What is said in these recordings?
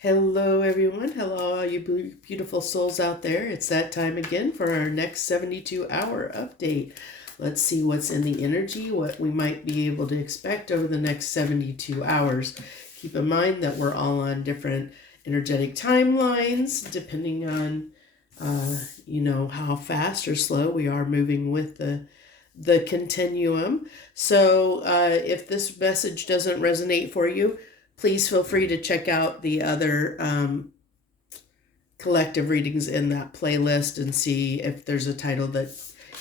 Hello, everyone. Hello, all you beautiful souls out there. It's that time again for our next 72-hour update. Let's see what's in the energy, what we might be able to expect over the next 72 hours. Keep in mind that we're all on different energetic timelines, depending on, how fast or slow we are moving with the continuum. So if this message doesn't resonate for you, please feel free to check out the other collective readings in that playlist and see if there's a title that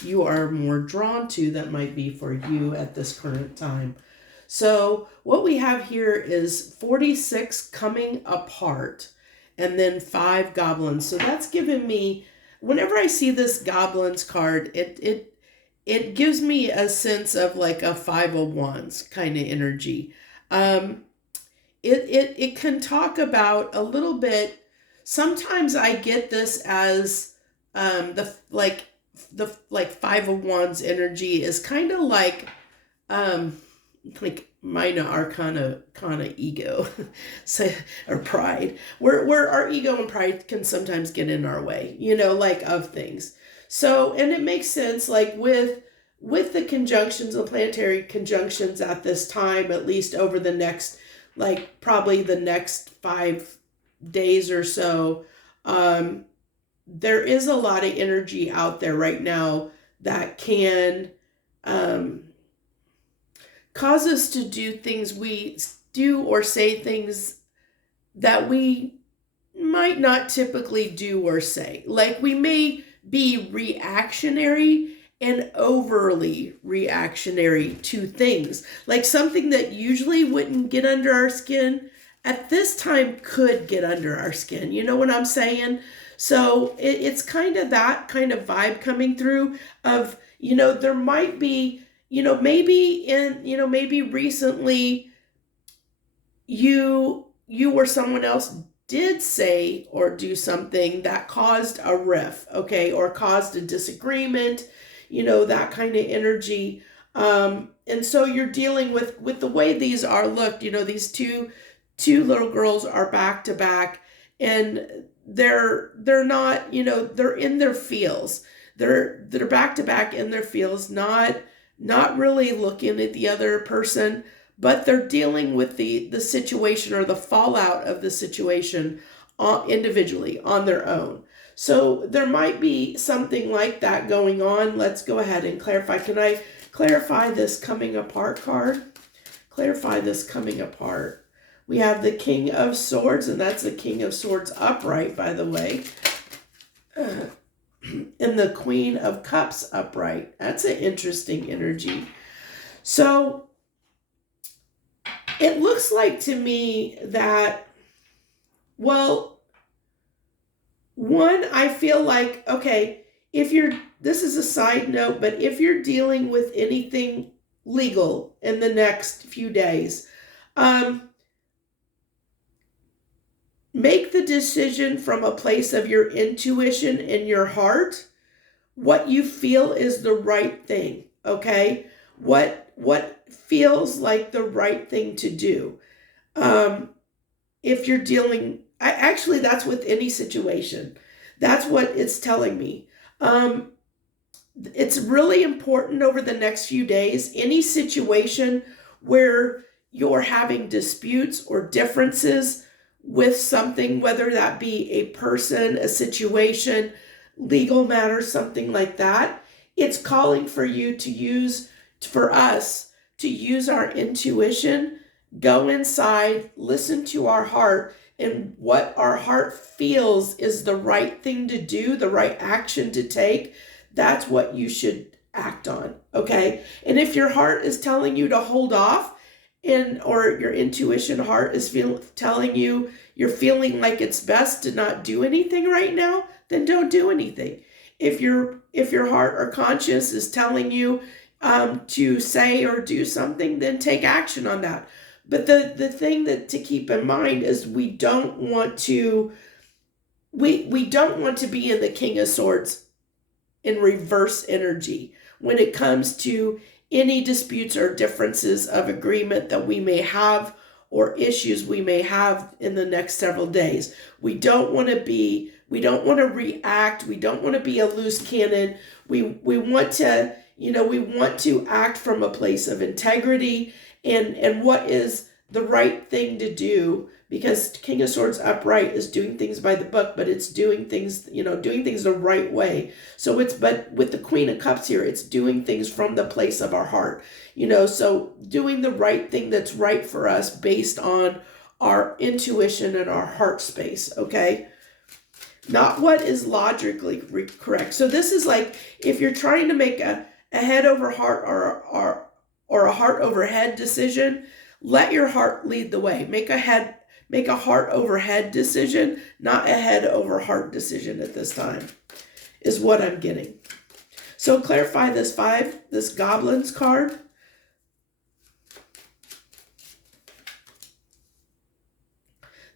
you are more drawn to that might be for you at this current time. So what we have here is 46 coming apart and then 5 goblins. So that's given me, whenever I see this goblins card, it gives me a sense of like a 5 of wands kind of energy. It can talk about a little bit. Sometimes I get this as the 5 of wands energy is kind of like minor arcana kind of ego, so, or pride, where our ego and pride can sometimes get in our way, like of things. So, and it makes sense, like with the conjunctions, the planetary conjunctions at this time, at least over the next, like probably the next 5 days or so, there is a lot of energy out there right now that can cause us to do things we do or say things that we might not typically do or say. Like we may be reactionary and overly reactionary to things. Like something that usually wouldn't get under our skin at this time could get under our skin. You know what I'm saying? So it's kind of that kind of vibe coming through of, there might be, maybe recently you or someone else did say or do something that caused a rift, okay, or caused a disagreement, that kind of energy. And so you're dealing with the way these are looked, these two little girls are back to back, and they're not, they're in their feels. They're back to back in their feels, not really looking at the other person, but they're dealing with the situation or the fallout of the situation individually on their own. So there might be something like that going on. Let's go ahead and clarify. Can I clarify this coming apart card? Clarify this coming apart. We have the King of Swords, and that's the King of Swords upright, by the way. And the Queen of Cups upright. That's an interesting energy. So it looks like to me that, well, one, I feel like, okay, this is a side note, but if you're dealing with anything legal in the next few days, make the decision from a place of your intuition and your heart, what you feel is the right thing, okay? What feels like the right thing to do. If you're dealing, actually that's with any situation. That's what it's telling me. It's really important over the next few days, any situation where you're having disputes or differences with something, whether that be a person, a situation, legal matter, something like that, it's calling for you to use, for us to use our intuition, go inside, listen to our heart, and what our heart feels is the right thing to do, the right action to take. That's what you should act on, okay? And if your heart is telling you to hold off, or your intuition heart is telling you you're feeling like it's best to not do anything right now, then don't do anything. If your heart or conscience is telling you to say or do something, then take action on that. But the thing that to keep in mind is we don't want to be in the King of Swords in reverse energy when it comes to any disputes or differences of agreement that we may have, or issues we may have in the next several days. We don't want to react. We don't want to be a loose cannon. We want to, we want to act from a place of integrity and what is the right thing to do, because King of Swords upright is doing things by the book, but it's doing things, doing things the right way. So but with the Queen of Cups here, it's doing things from the place of our heart, so doing the right thing that's right for us based on our intuition and our heart space, okay? Not what is logically correct. So this is like if you're trying to make a head over heart or a heart over head decision, let your heart lead the way. Make a heart over head decision, not a head over heart decision at this time, is what I'm getting. So clarify this Goblins card.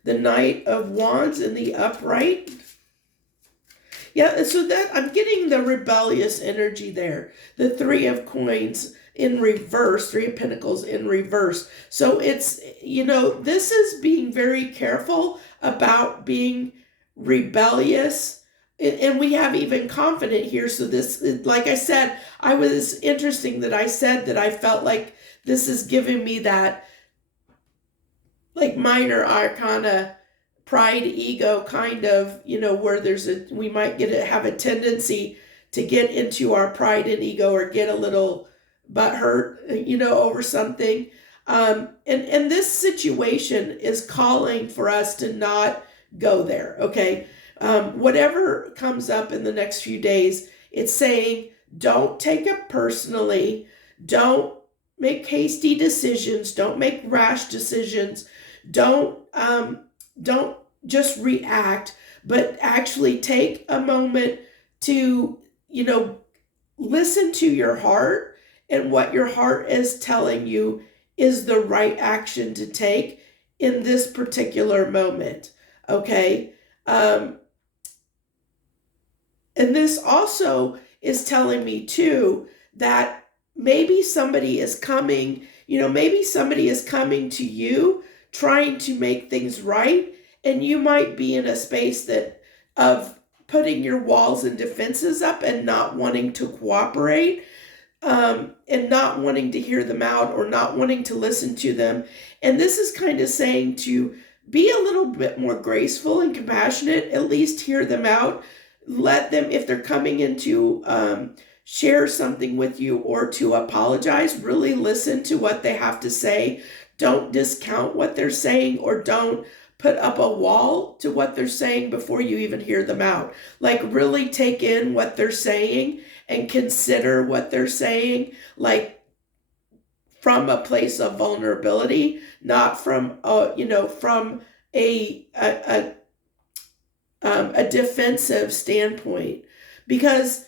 The Knight of Wands in the upright. Yeah, so that I'm getting the rebellious energy there. The Three of Coins in reverse, Three of Pentacles in reverse. So it's, this is being very careful about being rebellious. And we have even confident here. So this, like I said, I was interesting that I said that I felt like this is giving me that like minor arcana pride, ego kind of, where we might have a tendency to get into our pride and ego or get a little butthurt, over something. And this situation is calling for us to not go there, okay? Whatever comes up in the next few days, it's saying, don't take it personally. Don't make hasty decisions. Don't make rash decisions. Don't just react, but actually take a moment to, listen to your heart and what your heart is telling you is the right action to take in this particular moment. Okay. And this also is telling me too, that maybe somebody is coming, to you trying to make things right. And you might be in a space of putting your walls and defenses up and not wanting to cooperate, and not wanting to hear them out or not wanting to listen to them. And this is kind of saying to be a little bit more graceful and compassionate, at least hear them out. Let them, if they're coming in to share something with you or to apologize, really listen to what they have to say. Don't discount what they're saying, or don't put up a wall to what they're saying before you even hear them out. Like really take in what they're saying and consider what they're saying, like from a place of vulnerability, not from from a defensive standpoint. Because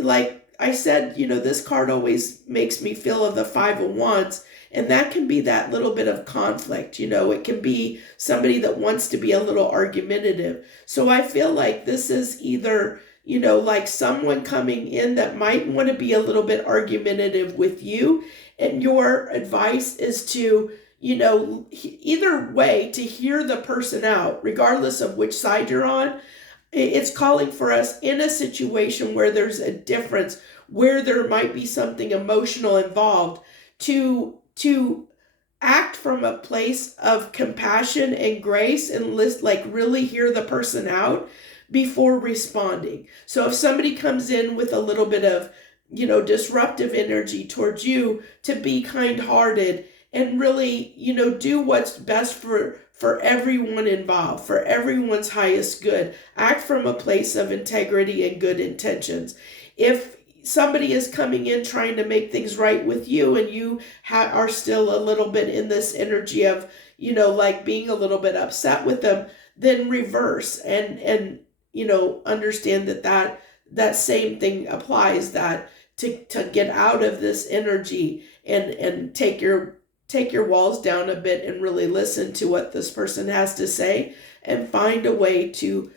like I said, this card always makes me feel of the Five of Wands. And that can be that little bit of conflict, it can be somebody that wants to be a little argumentative. So I feel like this is either, like someone coming in that might want to be a little bit argumentative with you. And your advice is to, either way, to hear the person out, regardless of which side you're on. It's calling for us in a situation where there's a difference, where there might be something emotional involved, to act from a place of compassion and grace and really hear the person out before responding. So if somebody comes in with a little bit of, disruptive energy towards you, to be kind-hearted and really, do what's best for everyone involved, for everyone's highest good. Act from a place of integrity and good intentions. If somebody is coming in trying to make things right with you and you are still a little bit in this energy of, like being a little bit upset with them, then reverse and understand that same thing applies, that to get out of this energy and take your walls down a bit and really listen to what this person has to say and find a way to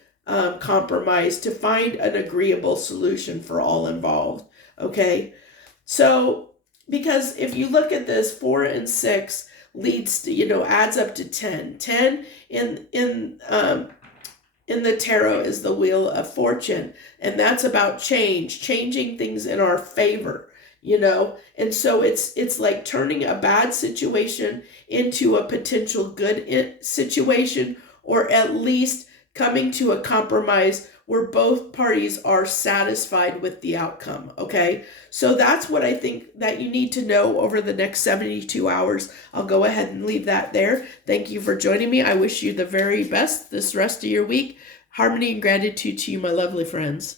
compromise, to find an agreeable solution for all involved. Okay. So, because if you look at this 4 and 6, leads to, adds up to 10. 10 in the tarot is the Wheel of Fortune, and that's about changing things in our favor, and so it's like turning a bad situation into a potential good situation, or at least coming to a compromise where both parties are satisfied with the outcome. Okay, so that's what I think that you need to know over the next 72 hours. I'll go ahead and leave that there. Thank you for joining me. I wish you the very best this rest of your week. Harmony and gratitude to you, my lovely friends.